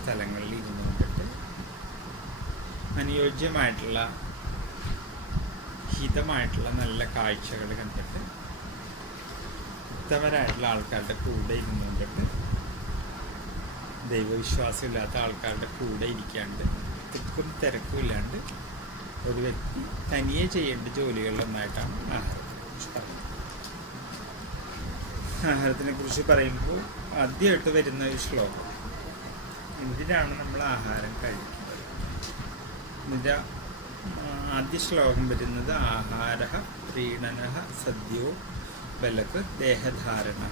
സ്ഥലങ്ങളിൽ ഇരുന്നുകൊണ്ടിട്ട് അനുയോജ്യമായിട്ടുള്ള ഹിതമായിട്ടുള്ള നല്ല കാഴ്ചകൾ കണ്ടിട്ട് ഉത്തമരായിട്ടുള്ള ആൾക്കാരുടെ കൂടെ ഇരുന്നുകൊണ്ടിട്ട് ദൈവവിശ്വാസമില്ലാത്ത ആൾക്കാരുടെ കൂടെ ഇരിക്കാണ്ട് തിക്കും തിരക്കും ഇല്ലാണ്ട് ഒരു വ്യക്തി തനിയെ ചെയ്യേണ്ട ജോലികളിലൊന്നായിട്ടാണ് ആഹാരത്തെക്കുറിച്ച് പറയുന്നത്. ആഹാരത്തിനെ കുറിച്ച് പറയുമ്പോൾ ആദ്യമായിട്ട് വരുന്ന ഒരു ശ്ലോകം, എന്തിനാണ് നമ്മൾ ആഹാരം കഴിക്കുന്നത്? ഇതിൻ്റെ ആദ്യ ശ്ലോകം വരുന്നത് ആഹാര പ്രീണന സദ്യോ ബലക് ദേഹധാരണ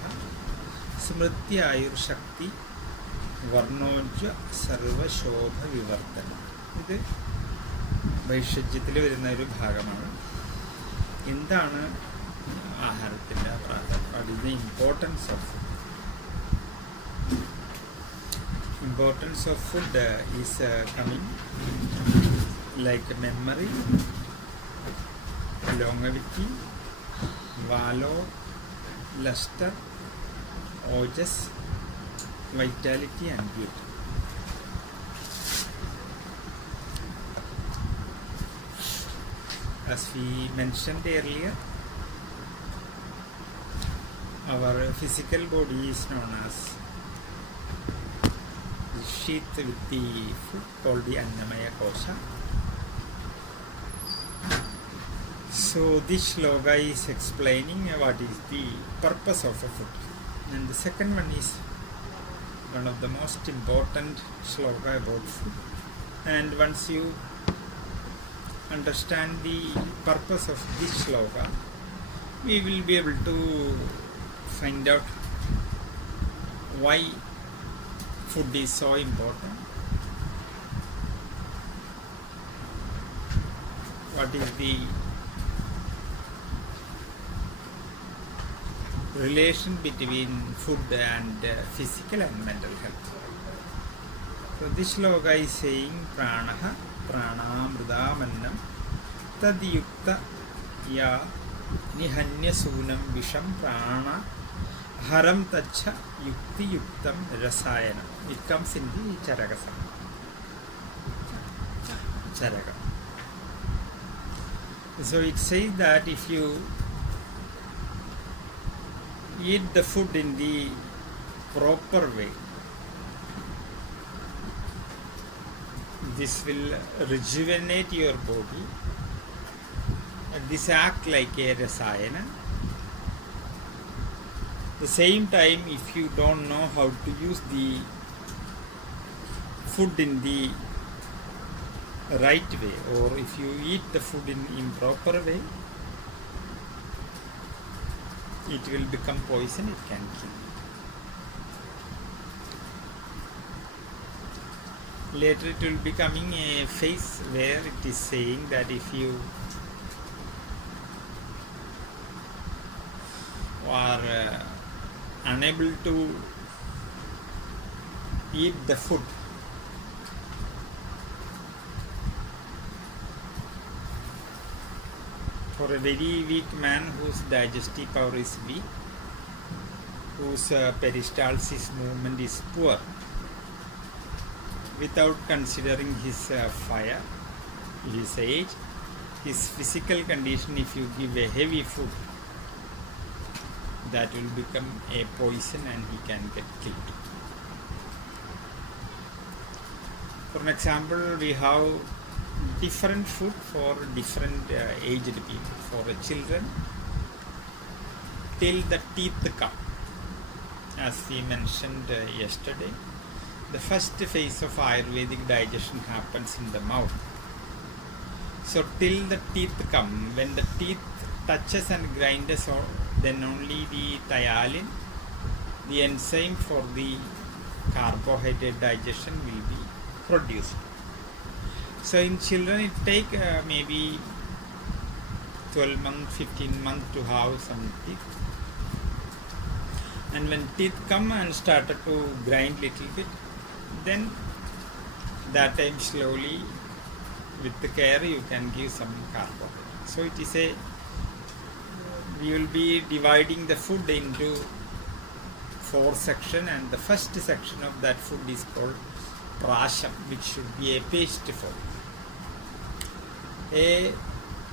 സ്മൃത്യായുർശക്തി വർണ്ണോജ്വ സർവശോഭ വിവർത്തനം. ഇത് ഭൈഷജ്യത്തിൽ വരുന്ന ഒരു ഭാഗമാണ്. എന്താണ് ആഹാരത്തിൻ്റെ പ്രാധാന്യം? What is the importance of food? Importance of food is coming like memory, longevity, valor, luster, ojas, vitality and beauty. As we mentioned earlier, our physical body is known as sheath with the food called the Annamaya Kosha. So this shloka is explaining what is the purpose of a food. And the second one is one of the most important shloka about food. And once you understand the purpose of this shloka, we will be able to find out why food is so important. What is the relation between food and physical and mental health? So this shloka is saying pranaha pranamridamannam tadyukta ya nihanya sunam visham prana haram tacha yukti yuktam rasayana. It comes in the charaka. So it says that if you eat the food in the proper way, this will rejuvenate your body, and this act like a rasayana. At the same time, if you don't know how to use the food in the right way, or if you eat the food in improper way, it will become poison, it can kill. Later it will be coming a phase where it is saying that if you are unable to eat the food, for a very weak man whose digestive power is weak, whose peristalsis movement is poor, without considering his fire, his age, his physical condition, if you give a heavy food, that will become a poison and he can get killed. For an example, we have different food for different aged people. For children, till the teeth come, as we mentioned yesterday, the first phase of Ayurvedic digestion happens in the mouth. So till the teeth come, when the teeth touches and grinds, then only the thiolin, the enzyme for the carbohydrate digestion, will be produced. So in children it take maybe 12 months, 15 months to have some teeth. And when teeth come and started to grind little bit, then that time slowly, with the care, you can give some carbohydrate. So it is we will be dividing the food into 4 sections, and the first section of that food is called prasham, which should be a paste form. A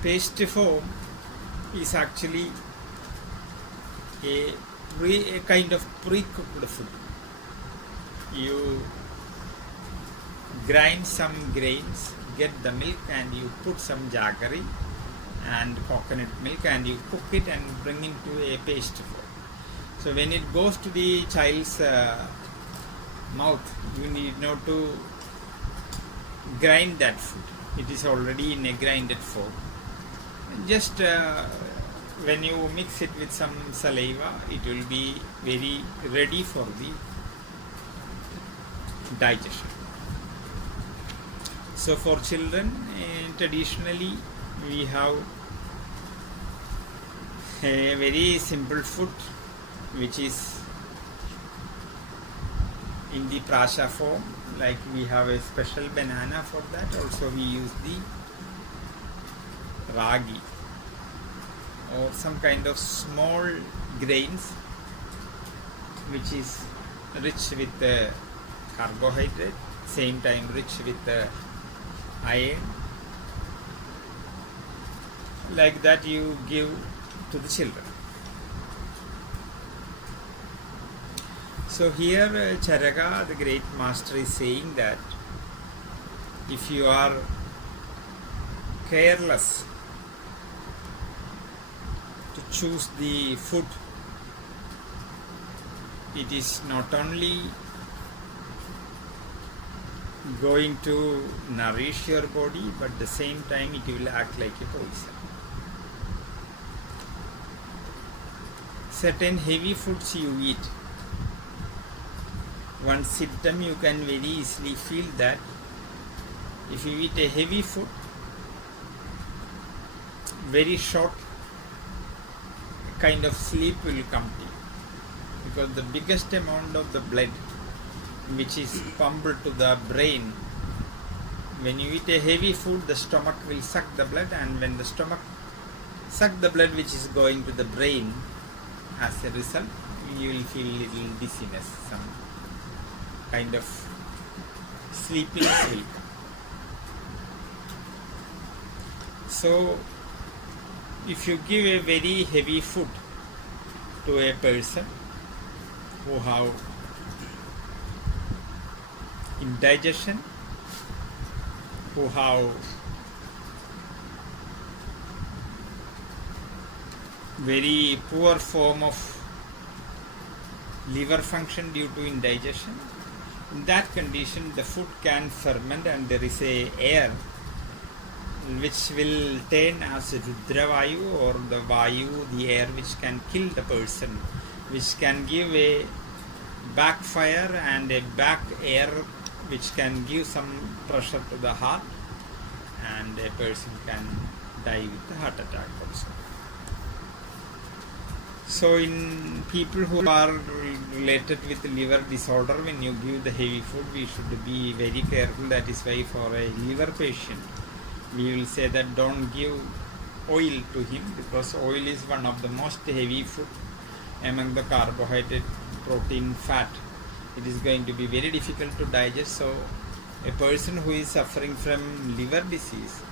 paste form is actually a kind of pre-cooked food. You grind some grains, get the milk, and you put some jaggery and coconut milk, and you cook it and bring it to a paste form. So when it goes to the child's mouth, you need not to grind that food. It is already in a grinded form. Just when you mix it with some saliva, it will be very ready for the digestion. So for children, traditionally we have a very simple food which is in the prasha form. Like we have a special banana for that. Also we use the ragi or some kind of small grains which is rich with carbohydrate, same time rich with iron. Like that you give to the children. So here Charaka, the great master, is saying that if you are careless to choose the food, it is not only going to nourish your body, but at the same time it will act like a poison. Certain heavy foods you eat, one symptom you can very easily feel that if you eat a heavy food, very short kind of sleep will come to you, because the biggest amount of the blood which is pumped to the brain, when you eat a heavy food, the stomach will suck the blood, and when the stomach suck the blood which is going to the brain, as a result you will feel little dizziness, some kind of sleepiness will come. So if you give a very heavy food to a person who have indigestion, who have very poor form of liver function due to indigestion, in that condition the food can ferment, and there is a air which will turn as Rudra Vayu, or the Vayu, the air which can kill the person, which can give a backfire and a back air which can give some pressure to the heart, and a person can die with a heart attack also. So in people who are related with liver disorder, when you give the heavy food, we should be very careful. That is why for a liver patient, we will say that don't give oil to him, because oil is one of the most heavy food among the carbohydrate, protein, fat. It is going to be very difficult to digest. So a person who is suffering from liver disease,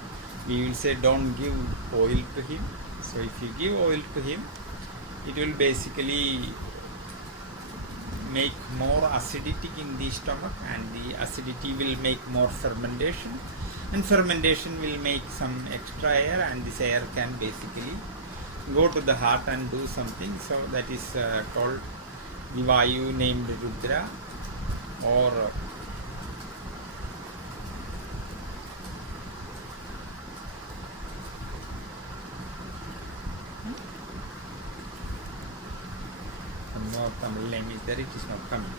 we will say don't give oil to him. So if you give oil to him, it will basically make more acidity in the stomach, and the acidity will make more fermentation, and fermentation will make some extra air, and this air can basically go to the heart and do something. So that is called the Vayu named Rudra, or more Tamil name is there, it is not coming.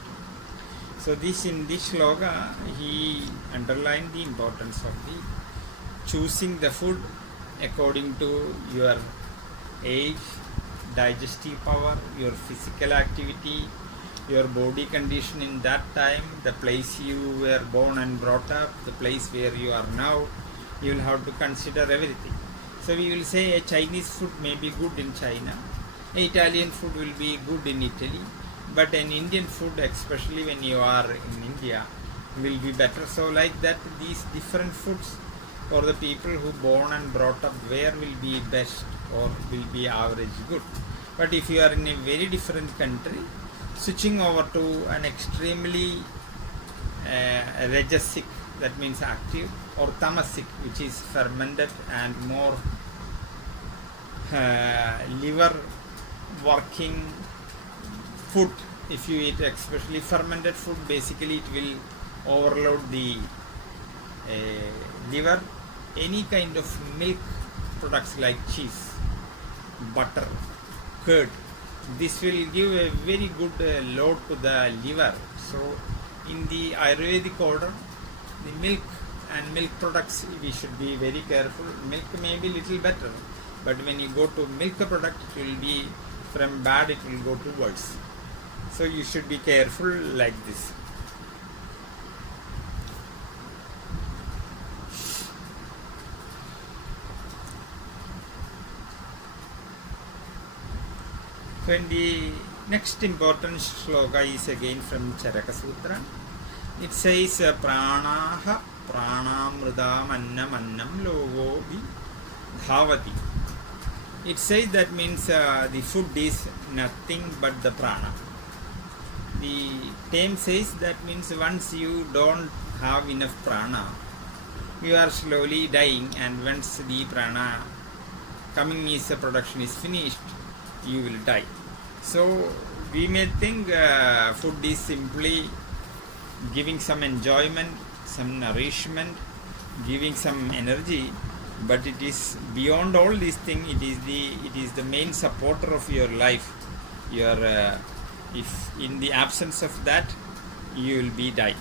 So this, in this shloka, he underlined the importance of the choosing the food according to your age, digestive power, your physical activity, your body condition in that time, the place you were born and brought up, the place where you are now. You will have to consider everything. So we will say a Chinese food may be good in China, Italian food will be good in Italy, but an Indian food, especially when you are in India, will be better. So like that, these different foods for the people who born and brought up where will be best or will be average good. But if you are in a very different country, switching over to an extremely rajasic, that means active, or tamasic, which is fermented and more liver working food. If you eat especially fermented food, basically it will overload the liver. Any kind of milk products like cheese, butter, curd, this will give a very good load to the liver. So in the Ayurvedic order, the milk and milk products, we should be very careful. Milk may be little better, but when you go to milk product, it will be from bad, it will go to worse. So you should be careful like this. So in the next important shloka is again from Charaka Sutra. It says pranaha pranamrudam annam annam logo bhavati. It says that means the food is nothing but the prana. The term says that means once you don't have enough prana, you are slowly dying, and once the prana coming is production is finished, you will die. So we may think food is simply giving some enjoyment, some nourishment, giving some energy, but it is beyond all these things. It is the main supporter of your life. If in the absence of that, you will be die.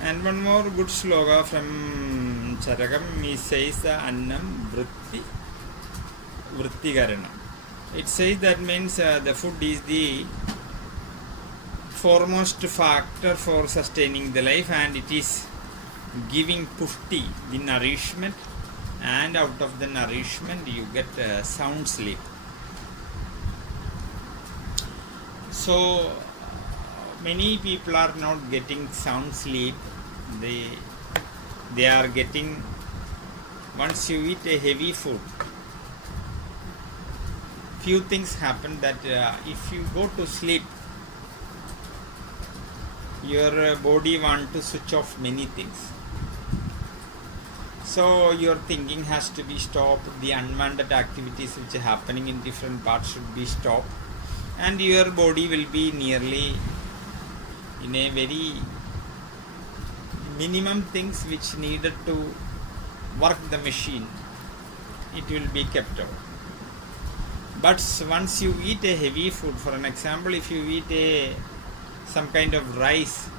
And one more good sloga from Charakam, he says annam vrittikarana. It says that means the food is the foremost factor for sustaining the life, and it is giving pushti, the nourishment, and out of the nourishment you get sound sleep. So many people are not getting sound sleep. They are getting, once you eat a heavy food, few things happen that if you go to sleep, your body want to switch off many things. So your thinking has to be stopped, the unwanted activities which are happening in different parts should be stopped, and your body will be nearly in a very minimum things which needed to work the machine, it will be kept out. But once you eat a heavy food, for an example, if you eat some kind of rice,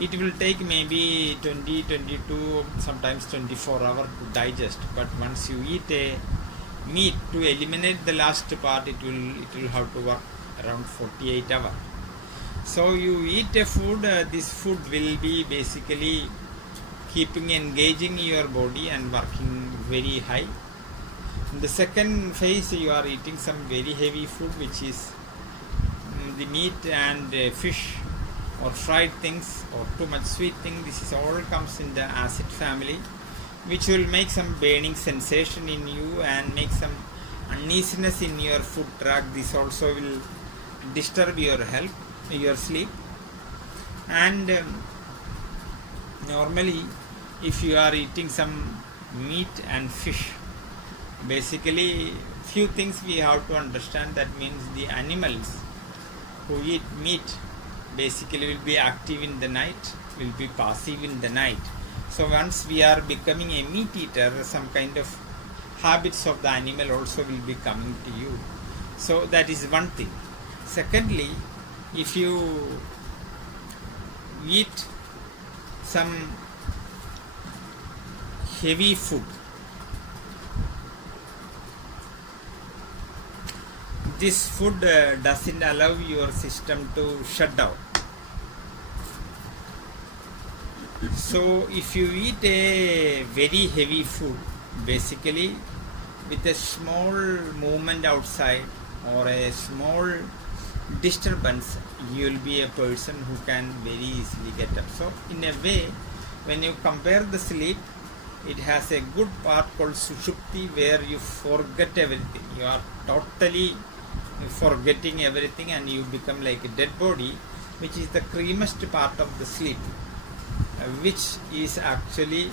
it will take maybe 20, 22, sometimes 24 hours to digest. But once you eat a meat, to eliminate the last part, it will have to work around 48 hours. So you eat a food, this food will be basically engaging your body and working very high. In the second phase, you are eating some very heavy food, which is the meat and fish or fried things or too much sweet thing. This is all comes in the acid family, which will make some burning sensation in you and make some uneasiness in your food tract. This also will disturb your health, your sleep. And normally if you are eating some meat and fish, basically few things we have to understand. That means the animals who eat meat basically will be active in the night, will be passive in the night. So once we are becoming a meat eater, some kind of habits of the animal also will be coming to you. So that is one thing. Secondly, if you eat some heavy food, this food doesn't allow your system to shut down. So if you eat a very heavy food, basically with a small movement outside or a small disturbance, you will be a person who can very easily get up. So in a way, when you compare the sleep, it has a good part called sushupti, where you forget everything. You are totally forgetting everything and you become like a dead body, which is the creamiest part of the sleep, which is actually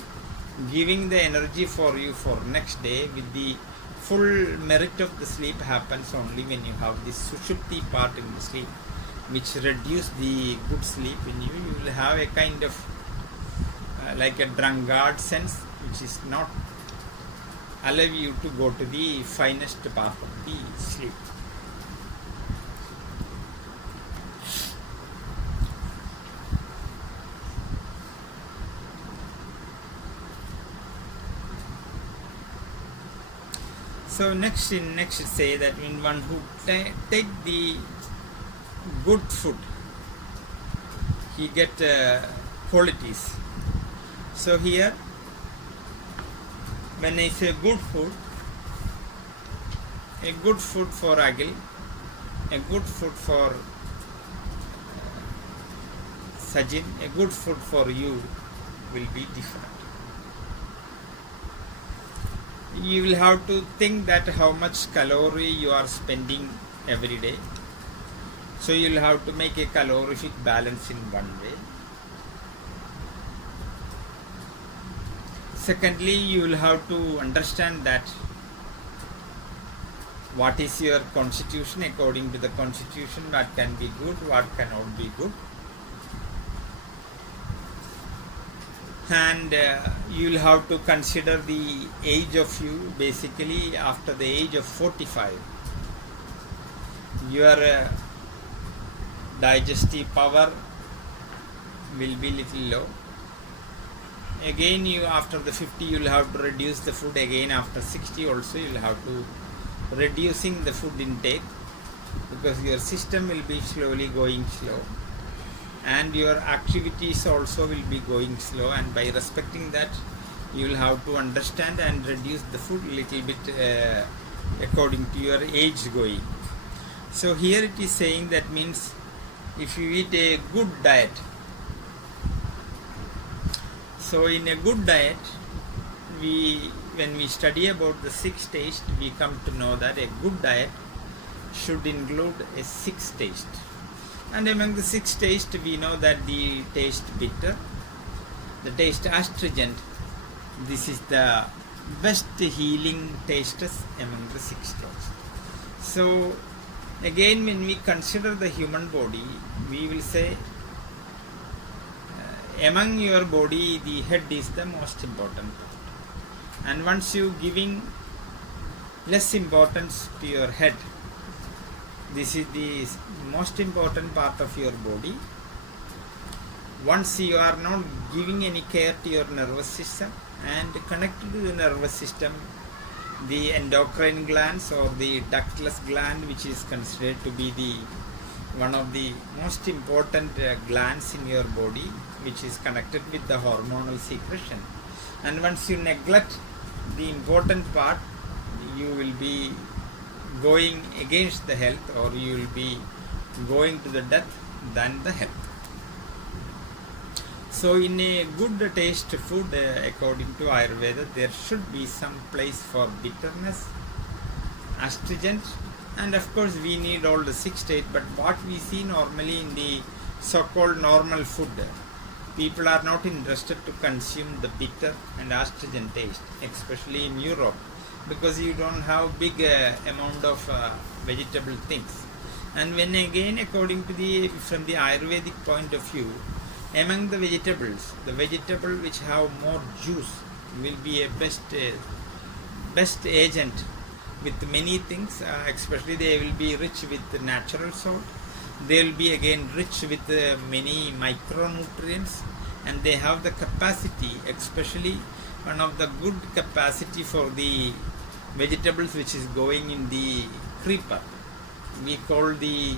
giving the energy for you for next day. With the full merit of the sleep happens only when you have this sushupti part in the sleep, which reduce the good sleep in you. You will have a kind of like a drunkard sense, which is not allow you to go to the finest part of the sleep. So next say that when one who take the good food, he get qualities. So here, when I say good food, a good food for Agil, a good food for Sajin, a good food for you will be different. You will have to think that how much calorie you are spending every day. So you will have to make a calorific balance in one way. Secondly, you will have to understand that what is your constitution. According to the constitution, what can be good, what cannot be good. And you will have to consider the age of you. Basically, after the age of 45, your digestive power will be little low. Again, you after the 50, you will have to reduce the food. Again, after 60 also, you will have to reducing the food intake, because your system will be slowly going slow. And your activities also will be going slow, and by respecting that, you will have to understand and reduce the food a little bit according to your age going. So here it is saying that means if you eat a good diet. So in a good diet, when we study about the 6 tastes, we come to know that a good diet should include a 6 taste. And among the 6 tastes, we know that the taste bitter, the taste astringent, this is the best healing tastes among the 6 tastes. So again, when we consider the human body, we will say among your body, the head is the most important part. And once you giving less importance to your head, this is the most important part of your body. Once you are not giving any care to your nervous system, and connected to the nervous system, the endocrine glands or the ductless gland, which is considered to be the one of the most important glands in your body, which is connected with the hormonal secretion. And once you neglect the important part, you will be going against the health, or you will be going to the death than the health. So in a good taste food, according to Ayurveda, there should be some place for bitterness, astringent, and of course we need all the 6 states. But what we see normally in the so-called normal food, people are not interested to consume the bitter and astringent taste, especially in Europe, because you don't have big amount of vegetable things. And when again, according to from the Ayurvedic point of view, among the vegetables which have more juice will be a best agent with many things, especially they will be rich with natural salt, they will be again rich with many micronutrients, and they have the capacity, especially one of the good capacity for the vegetables which is going in the creeper. We call the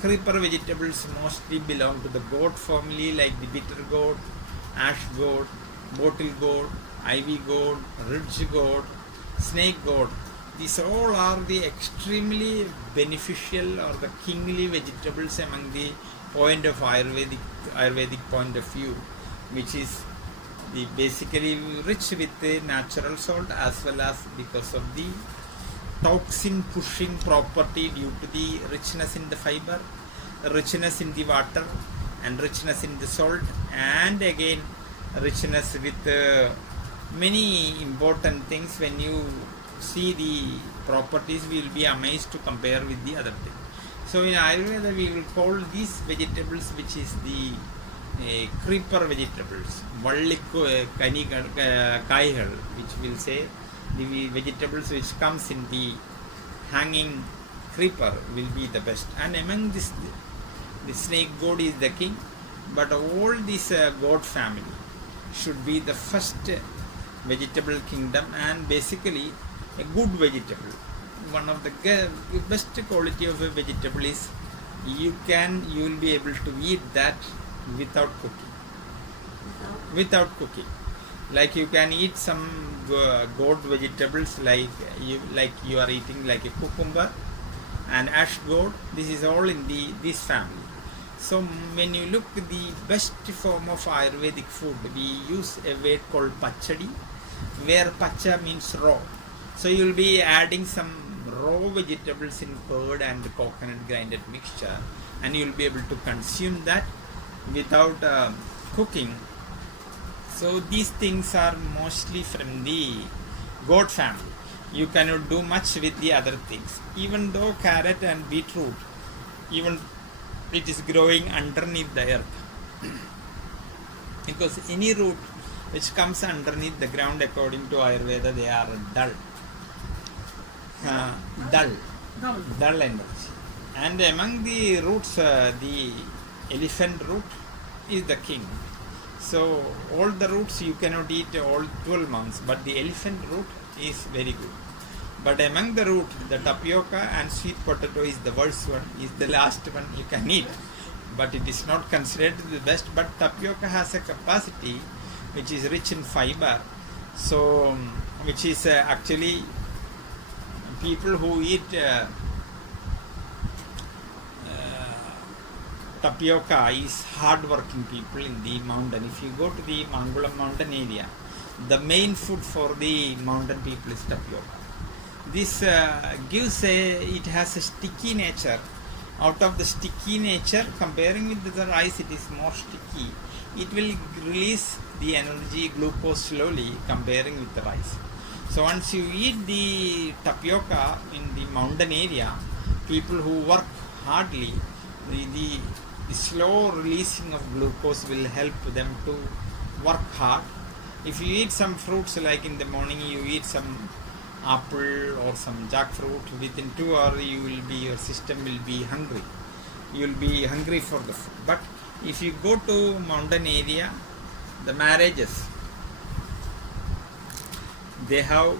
creeper vegetables mostly belong to the gourd family, like the bitter gourd, ash gourd, bottle gourd, ivy gourd, ridge gourd, snake gourd. These all are the extremely beneficial or the kingly vegetables among the point of Ayurvedic point of view, which is the basically rich with the natural salt as well as because of the toxin pushing property due to the richness in the fiber, richness in the water, and richness in the salt, and again richness with many important things. When you see the properties, we will be amazed to compare with the other thing. So in Ayurveda we will call these vegetables, which is the creeper vegetables, kaigal, which will say the vegetables which comes in the hanging creeper will be the best. And among this, the snake gourd is the king, but all this gourd family should be the first vegetable kingdom, and basically a good vegetable. One of the best quality of a vegetable is you will be able to eat that without cooking. Like you can eat some gourd vegetables like you are eating like a cucumber and ash gourd. This is all in this family. So when you look at the best form of Ayurvedic food, we use a word called pachadi, where pacha means raw. So you will be adding some raw vegetables in curd and coconut grinded mixture, and you will be able to consume that without cooking. So these things are mostly from the gourd family. You cannot do much with the other things. Even though carrot and beetroot, even it is growing underneath the earth. Because any root which comes underneath the ground, according to Ayurveda, they are dull energy. And among the roots, the elephant root is the king. So all the roots you cannot eat all 12 months, but the elephant root is very good. But among the root, the tapioca and sweet potato is the worst one, is the last one you can eat. But it is not considered the best. But tapioca has a capacity which is rich in fiber, so which is actually people who eat tapioca is hard-working people in the mountain. If you go to the Mangulam mountain area, the main food for the mountain people is tapioca. This it has a sticky nature. Out of the sticky nature, comparing with the rice, it is more sticky. It will release the energy, glucose slowly, comparing with the rice. So once you eat the tapioca in the mountain area, people who work hardly, the slow releasing of glucose will help them to work hard. If you eat some fruits, like in the morning you eat some apple or some jackfruit, within 2 hours your system will be hungry. You will be hungry for the food. But if you go to mountain area, the marriages, they have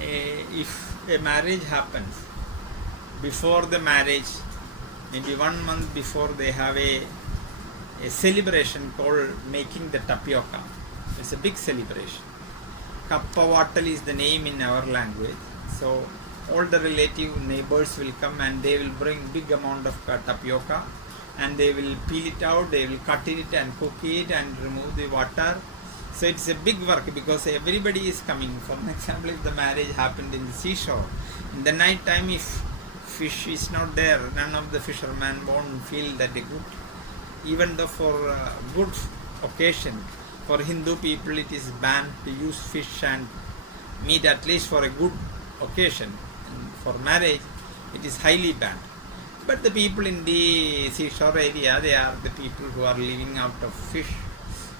if a marriage happens, before the marriage, maybe 1 month before, they have a celebration called making the tapioca. It's a big celebration. Kappavatal is the name in our language. So all the relative neighbors will come and they will bring big amount of tapioca, and they will peel it out, they will cut it and cook it and remove the water. So it's a big work because everybody is coming. For example, if the marriage happened in the seashore, in the night time, if fish is not there, none of the fishermen won't feel that good. Even though for a good occasion, for Hindu people it is banned to use fish and meat, at least for a good occasion. And for marriage, it is highly banned. But the people in the seashore area, they are the people who are living out of fish.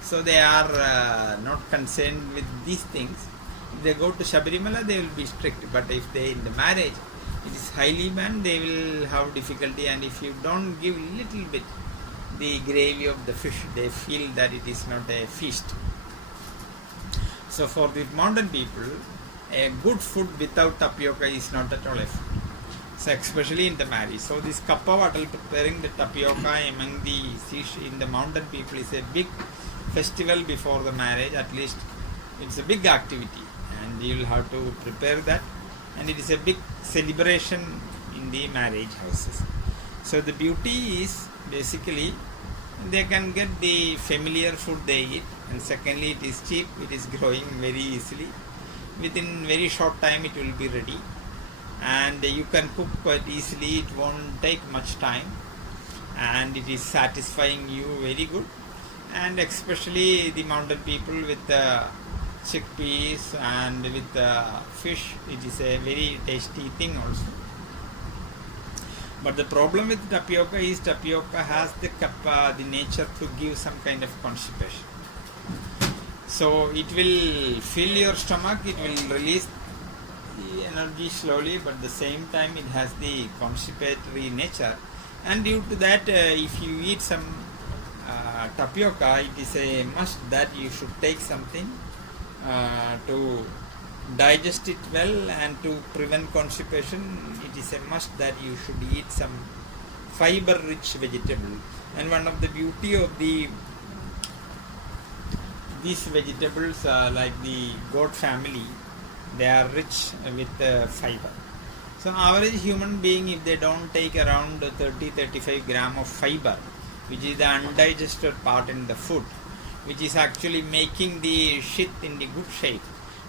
So they are not concerned with these things. If they go to Shabarimala, they will be strict. But if they in the marriage, it is highly banned, they will have difficulty. And if you don't give little bit the gravy of the fish, they feel that it is not a feast. So for the mountain people, a good food without tapioca is not at all a food. So especially in the marriage. So this kappavatal, preparing the tapioca among in the mountain people, is a big festival before the marriage. At least it's a big activity. And and you will have to prepare that, and it is a big celebration in the marriage houses. So the beauty is basically they can get the familiar food they eat, and secondly it is cheap, it is growing very easily, within very short time it will be ready, and you can cook quite easily, it won't take much time, and it is satisfying you very good. And especially the mountain people with chickpeas and with fish, it is a very tasty thing also. But the problem with tapioca is tapioca has the nature to give some kind of constipation. So it will fill your stomach, it will release the energy slowly, but at the same time it has the constipatory nature, and due to that if you eat some tapioca, it is a must that you should take something to digest it well, and to prevent constipation it is a must that you should eat some fiber rich vegetable. And one of the beauty of these vegetables like the goat family, they are rich with fiber. So average human being, if they don't take around 30-35 gram of fiber, which is the undigested part in the food, which is actually making the shit in the good shape,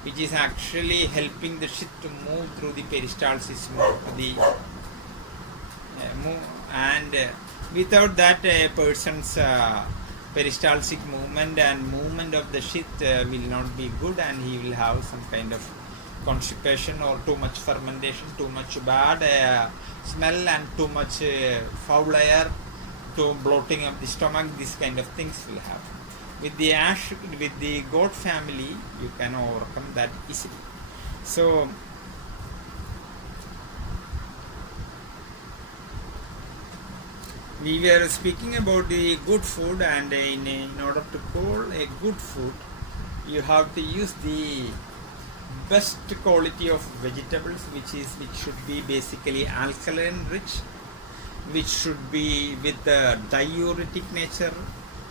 which is actually helping the shit to move through the peristalsis, and without that a person's peristaltic movement and movement of the shit will not be good, and he will have some kind of constipation or too much fermentation, too much bad smell, and too much foul air, to bloating of the stomach. These kind of things will happen. With the goat family, you can overcome that easily. So we were speaking about the good food, and in order to call a good food, you have to use the best quality of vegetables, which should be basically alkaline rich, which should be with the diuretic nature,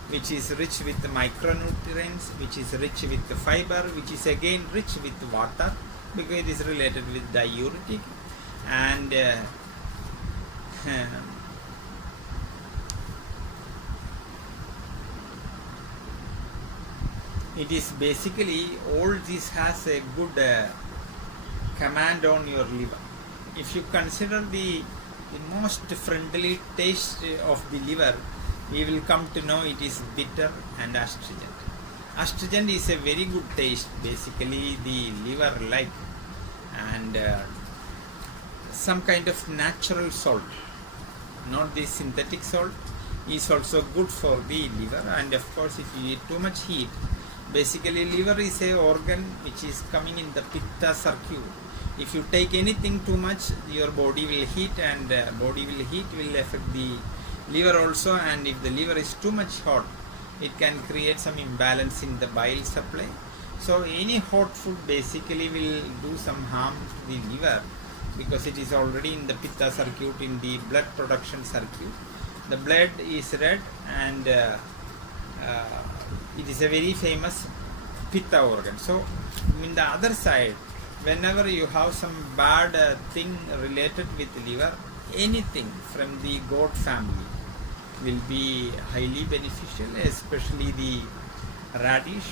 which is rich with the micronutrients, which is rich with the fiber, which is again rich with water, because it is related with diuretic, and it is basically all this has a good command on your liver. If you consider the most friendly taste of the liver, we will come to know it is bitter and astringent. Astringent is a very good taste, basically the liver like, and some kind of natural salt, not the synthetic salt, is also good for the liver. And of course, if you eat too much heat, basically liver is a organ which is coming in the pitta circuit. If you take anything too much, your body will heat, and body will heat will affect the liver also, and if the liver is too much hot, it can create some imbalance in the bile supply. So any hot food basically will do some harm to the liver, because it is already in the pitta circuit, in the blood production circuit. The blood is red, and it is a very famous pitta organ. So in the other side, whenever you have some bad thing related with liver, anything from the goat family will be highly beneficial, especially the radish.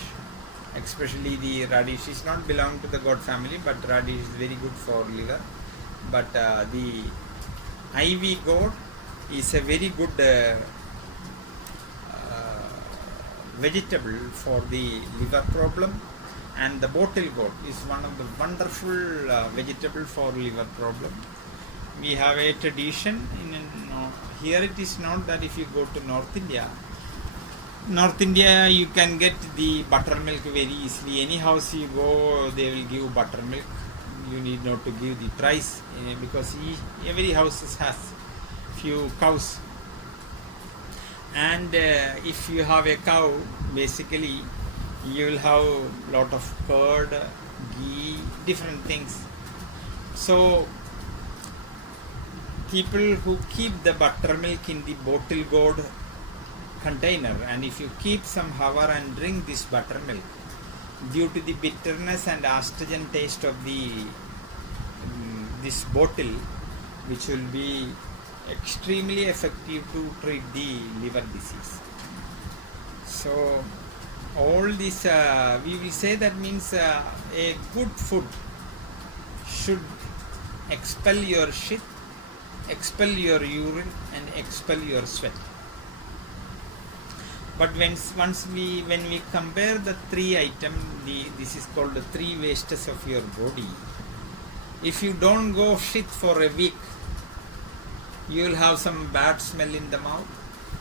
Especially the radish is not belong to the goat family, but radish is very good for liver. But the ivy gourd is a very good vegetable for the liver problem, and the bottle gourd is one of the wonderful vegetable for liver problem. We have a tradition here. It is not that if you go to North India you can get the buttermilk very easily. Any house you go, they will give buttermilk. You need not to give the price, because every house has few cows, and if you have a cow, basically you will have lot of curd, ghee, different things. So people who keep the buttermilk in the bottle gourd container, and if you keep some hour and drink this buttermilk, due to the bitterness and astringent taste of the this bottle, which will be extremely effective to treat the liver disease. So all this we will say that means a good food should expel your shit, expel your urine, and expel your sweat. But when we compare the three items, this is called the three wastes of your body. If you don't go shit for a week, you will have some bad smell in the mouth,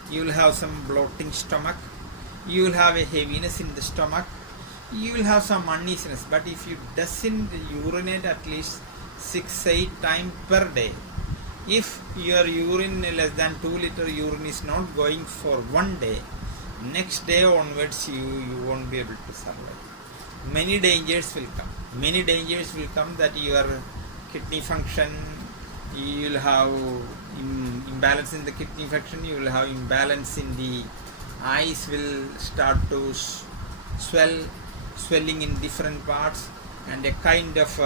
you will have some bloating stomach, you will have a heaviness in the stomach, you will have some uneasiness. But if you doesn't urinate at least 6-8 times per day, if your urine less than 2 liter urine is not going for 1 day, next day onwards you won't be able to survive. Many dangers will come. Many dangers will come that your kidney function, you will have imbalance in the kidney function, you will have imbalance in the eyes, will start to swelling in different parts, and a kind of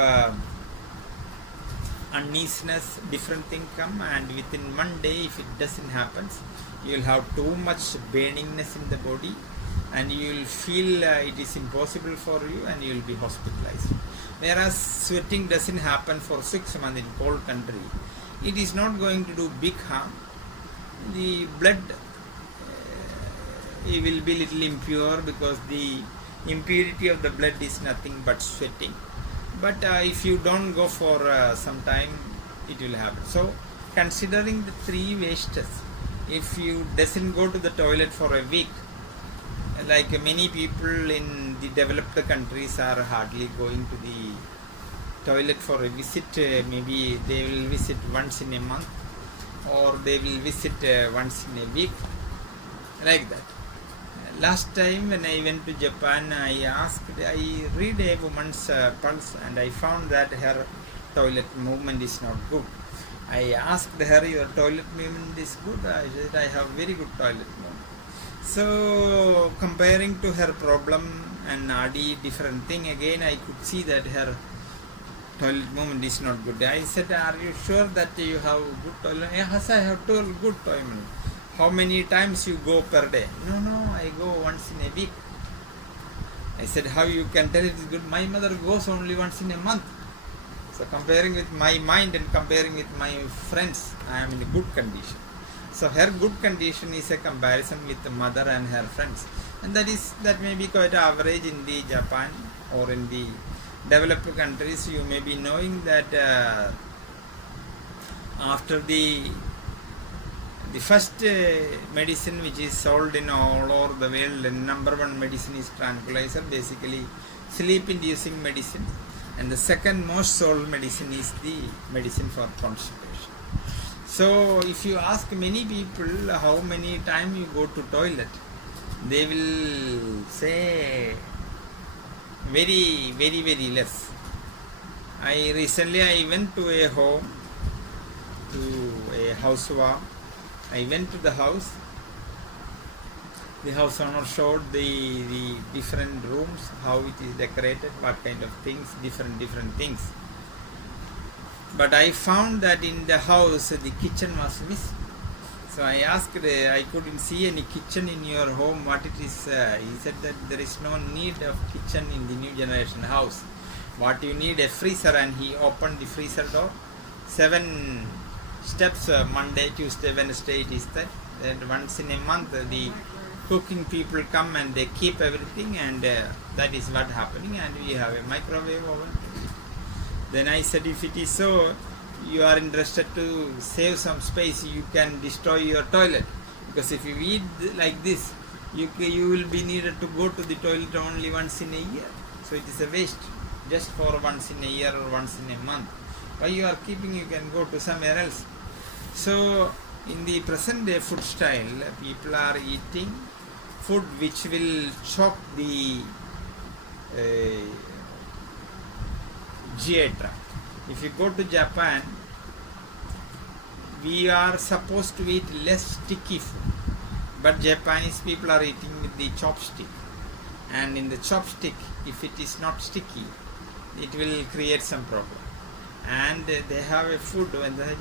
uneasiness, different thing come, and within 1 day, if it doesn't happen, you will have too much burningness in the body, and you will feel it is impossible for you, and you will be hospitalized. Whereas sweating doesn't happen for 6 months in cold country, it is not going to do big harm. The blood it will be little impure, because the impurity of the blood is nothing but sweating. But if you don't go for some time, it will happen. So considering the three wastes, if you doesn't go to the toilet for a week, like many people in the developed countries are hardly going to the toilet for a visit, maybe they will visit once in a month, or they will visit once in a week, like that. Last time when I went to Japan, I read a woman's pulse, and I found that her toilet movement is not good. I asked her, your toilet movement is good? I said, I have very good toilet movement. So comparing to her problem and Nadi, different thing, again I could see that her toilet movement is not good. I said, are you sure that you have good toilet? Yes, I have good toilet. How many times you go per day? No, I go once in a week. I said, how you can tell it is good? My mother goes only once in a month. So comparing with my mind and comparing with my friends, I am in a good condition. So her good condition is a comparison with the mother and her friends. And that may be quite average in the Japan or in the developed countries. You may be knowing that after the first medicine which is sold in all over the world, the number one medicine is tranquilizer, basically sleep inducing medicine, and the second most sold medicine is the medicine for constipation. So if you ask many people how many times you go to toilet, they will say very, very, very less. Recently I went to a home, to a housewarming. I went to the house. The house owner showed the different rooms, how it is decorated, what kind of things, different things. But I found that in the house the kitchen was missing. So I asked, I couldn't see any kitchen in your home, what it is. He said that there is no need of kitchen in the new generation house. What you need, a freezer, and he opened the freezer door. 7 steps, Monday, Tuesday, Wednesday it is that. And once in a month the cooking people come and they keep everything, and that is what happening, and we have a microwave oven. Then I said, if it is so, you are interested to save some space, you can destroy your toilet, because if you eat like this, you will be needed to go to the toilet only once in a year. So it is a waste, just for once in a year or once in a month. Why you are keeping, you can go to somewhere else. So in the present day food style, people are eating food which will choke the GI tract. If you go to Japan, we are supposed to eat less sticky food, but Japanese people are eating with the chopstick, and in the chopstick, if it is not sticky, it will create some problem. And they have a food when they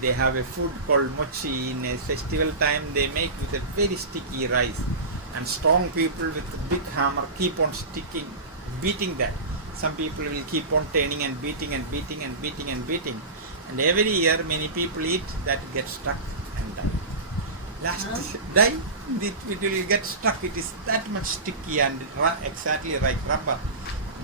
they have a food called mochi. In a festival time they make with a very sticky rice, and strong people with a big hammer keep on beating that. Some people will keep on turning and beating and beating and beating and beating, and every year many people eat that, get stuck and die. Die, it will get stuck. It is that much sticky and exactly like rubber.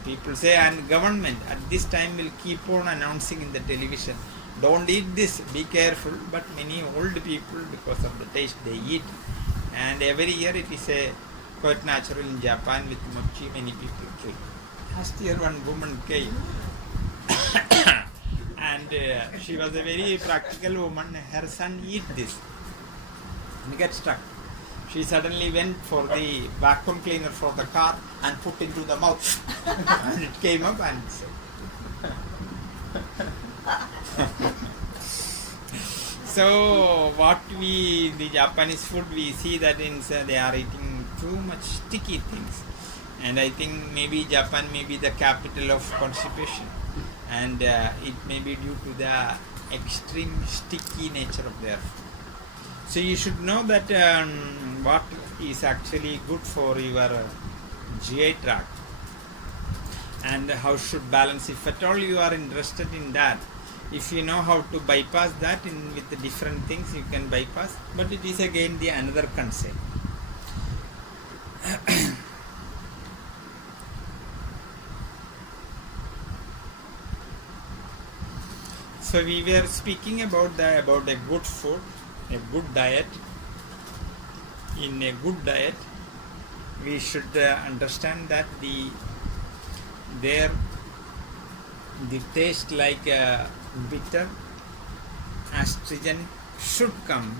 People say, and government at this time will keep on announcing in the television, don't eat this, be careful. But many old people, because of the taste, they eat. And every year it is quite natural in Japan with mochi, many people kill. Last year one woman came and she was a very practical woman. Her son eat this and get stuck. She suddenly went for the vacuum cleaner for the car and put into the mouth and it came up and so the Japanese food, we see that they are eating too much sticky things, and I think maybe Japan may be the capital of constipation, and it may be due to the extreme sticky nature of their food. So you should know that what is actually good for your GI tract and how should balance. If at all you are interested in that, if you know how to bypass that with the different things, you can bypass, but it is again the another concern. So we were speaking about a good food, a good diet. In a good diet, we should understand that the taste like bitter, astringent should come.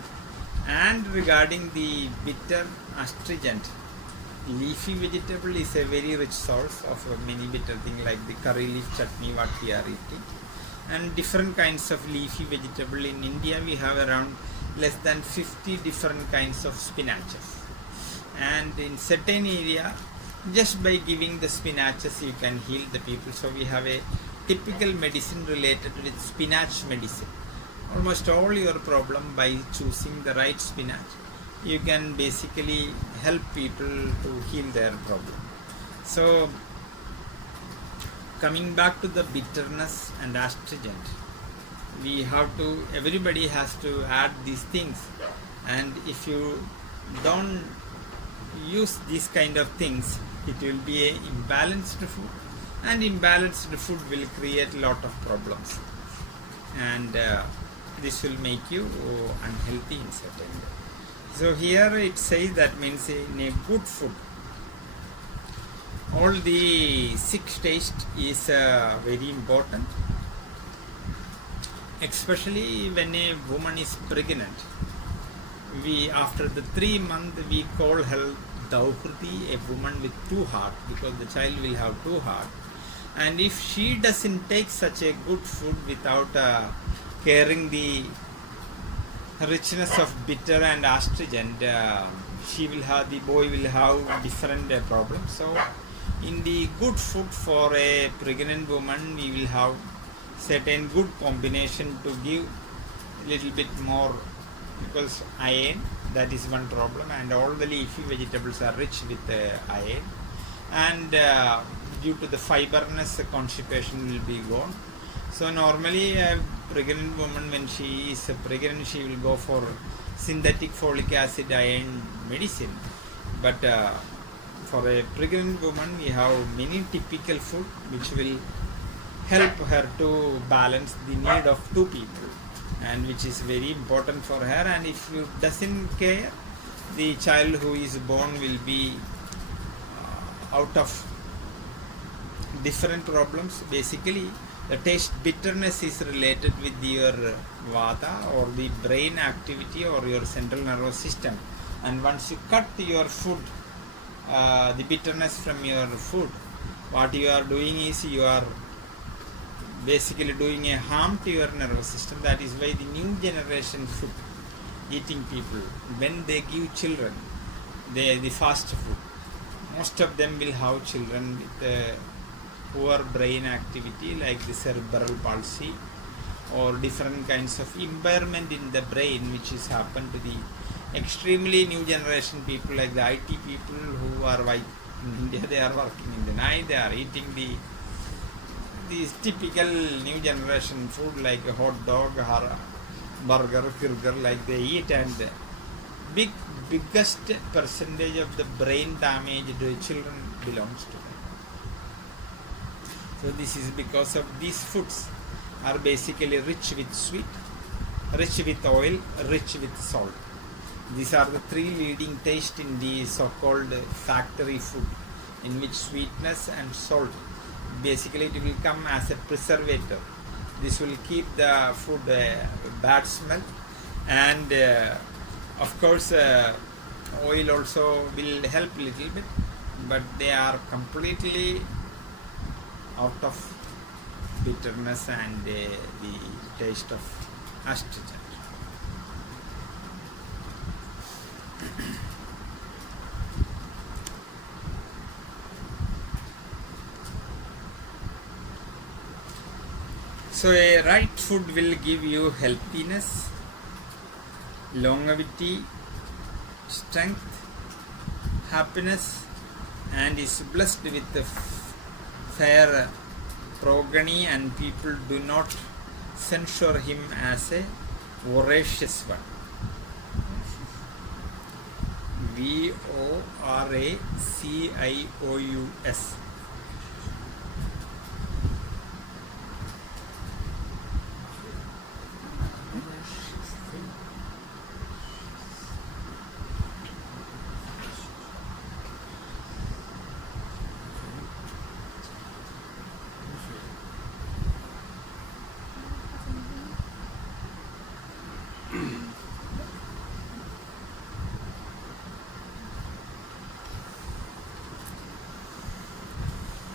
And regarding the bitter, astringent, leafy vegetable is a very rich source of many bitter things like the curry leaf chutney what we are eating, and different kinds of leafy vegetable. In India we have around less than 50 different kinds of spinaches, and in certain area just by giving the spinaches you can heal the people. So we have a typical medicine related with spinach medicine. Almost all your problem, by choosing the right spinach, you can basically help people to heal their problem. So coming back to the bitterness and astringent, everybody has to add these things, and if you don't use these kind of things, it will be an imbalanced food, and imbalanced food will create a lot of problems, and this will make you unhealthy in certain way. So here it says that means in a good food, all the 6 tastes is very important, especially when a woman is pregnant. After the 3 months we call her Dauhrti, a woman with 2 hearts, because the child will have 2 hearts. And if she doesn't take such a good food without caring the richness of bitter and astringent, the boy will have different problems. So in the good food for a pregnant woman, we will have certain good combination to give a little bit more, because iron, that is one problem, and all the leafy vegetables are rich with iron, and due to the fiberness, the constipation will be gone. So normally a pregnant woman, when she is pregnant, she will go for synthetic folic acid iron medicine, but for a pregnant woman we have many typical food which will help her to balance the need of 2 people, and which is very important for her. And if you doesn't care, the child who is born will be out of different problems. Basically the taste bitterness is related with your vata or the brain activity or your central nervous system, and once you cut your food, the bitterness from your food, what you are doing is you are basically doing a harm to your nervous system. That is why the new generation food eating people, when they give children the fast food, most of them will have children with poor brain activity like the cerebral palsy or different kinds of impairment in the brain which is happened to the extremely new generation people like the IT people who are white in India. They are working in the night, they are eating these typical new generation food like a hot dog or burger, burger like they eat, and biggest percentage of the brain damage to children belongs to them. So this is because of these foods are basically rich with sweet, rich with oil, rich with salt. These are the three leading tastes in the so-called factory food, in which sweetness and salt, basically it will come as a preservative. This will keep the food bad smell, and of course oil also will help a little bit, but they are completely out of bitterness and the taste of astringent. So a right food will give you healthiness, longevity, strength, happiness, and is blessed with the fair progeny, and people do not censure him as a voracious one. Voracious.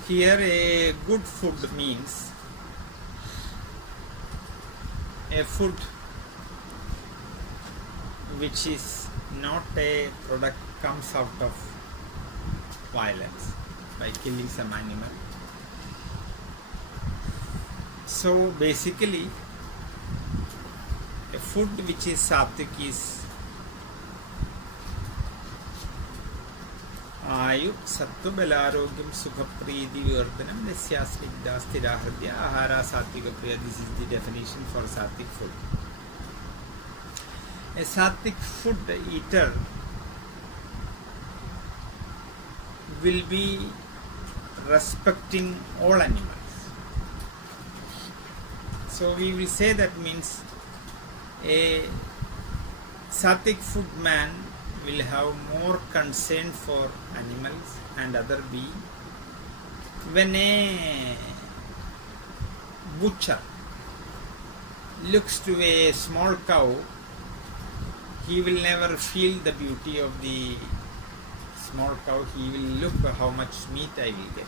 Here a good food means a food which is not a product comes out of violence by killing some animal. So basically a food which is sattvic is आयु सत्वबलारोग्यम सुखप्रीति विवर्धनम निस्यास्निग्धा स्थिराहृदय आहारा सात्विक प्रिय. This is the definition for sattvic food. A sattvic food eater will be respecting all animals. So we will say that means a sattvic food man will have more concern for animals and other beings. When a butcher looks to a small cow, he will never feel the beauty of the small cow. He will look how much meat I will get.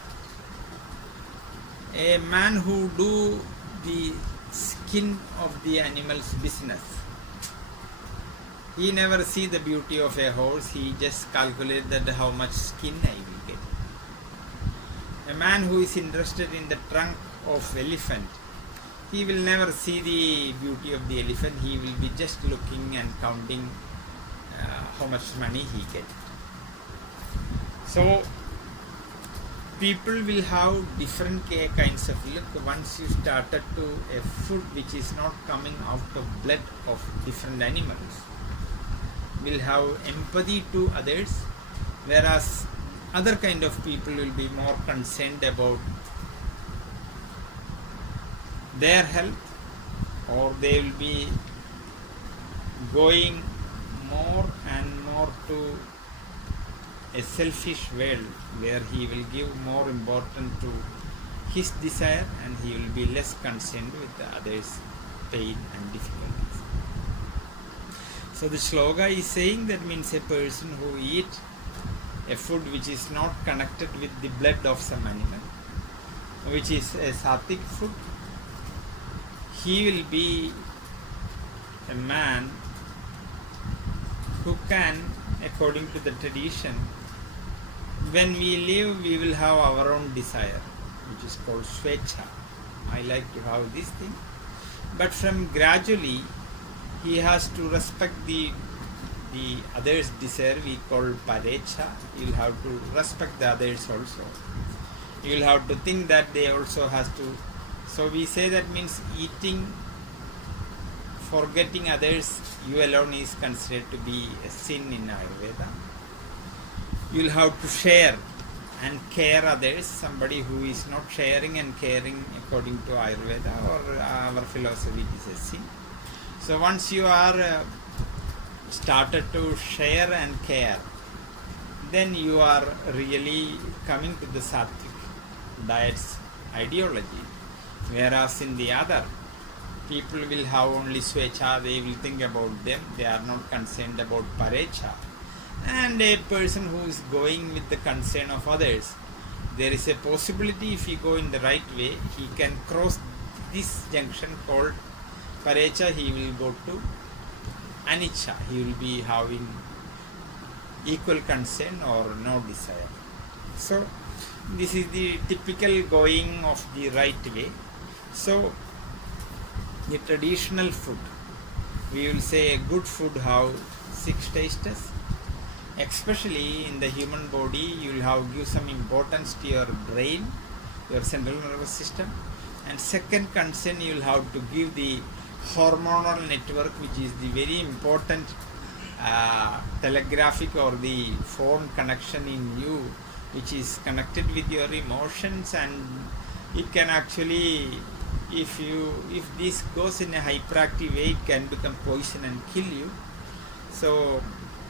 A man who do the skin of the animal's business, he never see the beauty of a horse. He just calculate that how much skin I will get. A man who is interested in the trunk of elephant, he will never see the beauty of the elephant. He will be just looking and counting how much money he get. So people will have different kinds of look. Once you started to a food which is not coming out of blood of different animals, will have empathy to others, whereas other kind of people will be more concerned about their health, or they will be going more and more to a selfish world where he will give more importance to his desire and he will be less concerned with the others' pain and difficulties. So the shloka is saying that means a person who eat a food which is not connected with the blood of some animal, which is a sattvic food, he will be a man who can, according to the tradition, when we live, we will have our own desire, which is called Svecha. I like to have this thing. But from gradually, he has to respect the others' desire, we call Parecha. You will have to respect the others also. You will have to think that they also has to. So we say that means eating, forgetting others, you alone is considered to be a sin in Ayurveda. You will have to share and care others. Somebody who is not sharing and caring according to Ayurveda or our philosophy is a sin. So once you are started to share and care, then you are really coming to the Sattvic diet's ideology. Whereas in the other, people will have only Svecha, they will think about them, they are not concerned about Parecha. And a person who is going with the concern of others, there is a possibility if he go in the right way, he can cross this junction called Parecha, he will go to Anicca, he will be having equal concern or no desire. So this is the typical going of the right way. So the traditional food, we will say a good food have 6 tastes. Especially in the human body, you will have give some importance to your brain, your central nervous system, and second concern you will have to give the hormonal network, which is the very important telegraphic or the phone connection in you, which is connected with your emotions, and it can actually, if this goes in a hyperactive way, it can become poison and kill you. So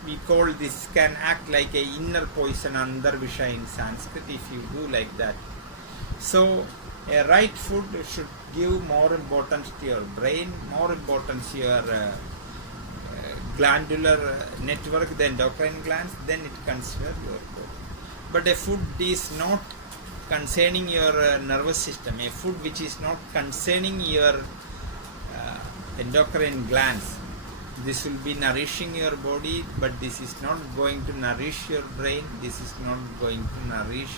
we call this, can act like a inner poison, andarvisha in Sanskrit, if you do like that. So a right food should give more importance to your brain, more importance to your glandular network, the endocrine glands, then it considers your body. But a food is not concerning your nervous system, a food which is not concerning your endocrine glands, this will be nourishing your body, but this is not going to nourish your brain, this is not going to nourish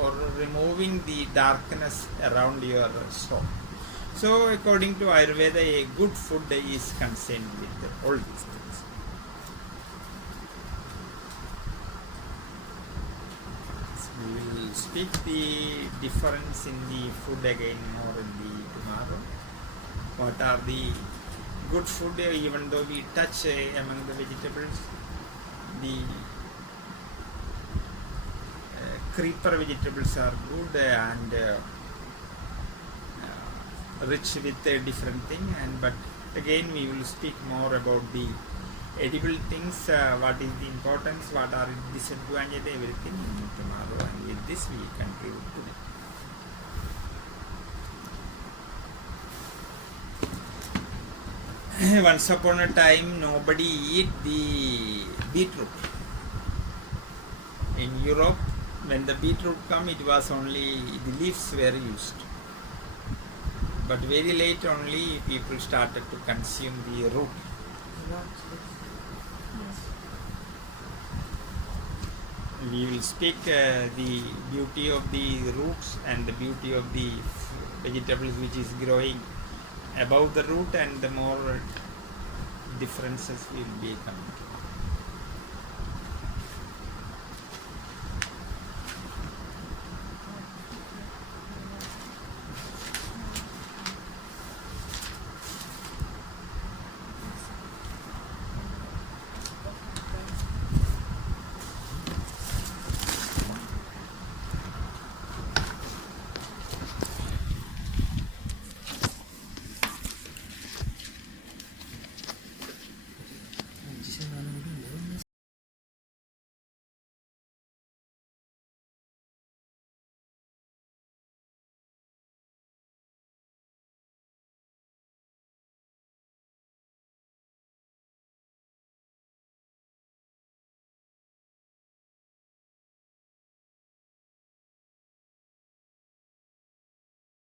or removing the darkness around your soul. So according to Ayurveda, a good food is concerned with all these things. So we will speak the difference in the food again more in the tomorrow. What are the good food, even though we touch among the vegetables, the creeper vegetables are good and rich with different thing, and but again we will speak more about the edible things, what is the importance, what are the disadvantages, everything tomorrow, and with this we conclude today. Once upon a time, nobody eat the beetroot. In Europe, when the beetroot come, it was only the leaves were used. But very late only people started to consume the root. We will speak the beauty of the roots and the beauty of the vegetables which is growing above the root, and the more differences will be coming.